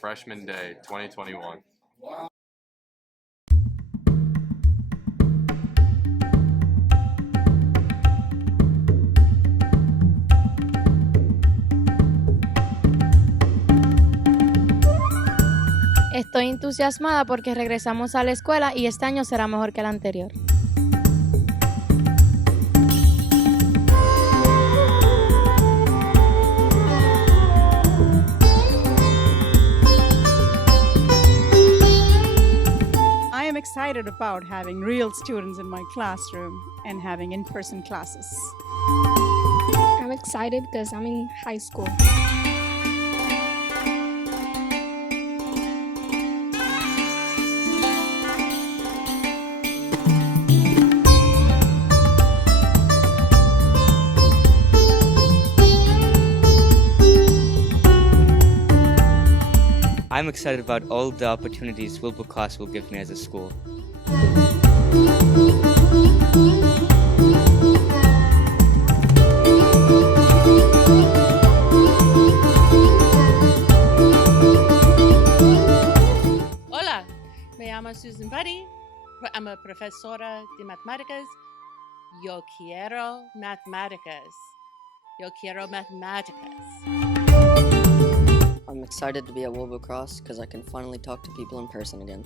Freshman Day 2021. Estoy entusiasmada porque regresamos a la escuela y este año será mejor que el anterior. I am excited about having real students in my classroom and having in-person classes. I'm excited because I'm in high school. I'm excited about all the opportunities Wilbur Cross will give me as a school. Hola, me llamo Susan Buddy. I'm a profesora de matemáticas. Yo quiero matemáticas. Yo quiero matemáticas. I'm excited to be at Wilbur Cross because I can finally talk to people in person again.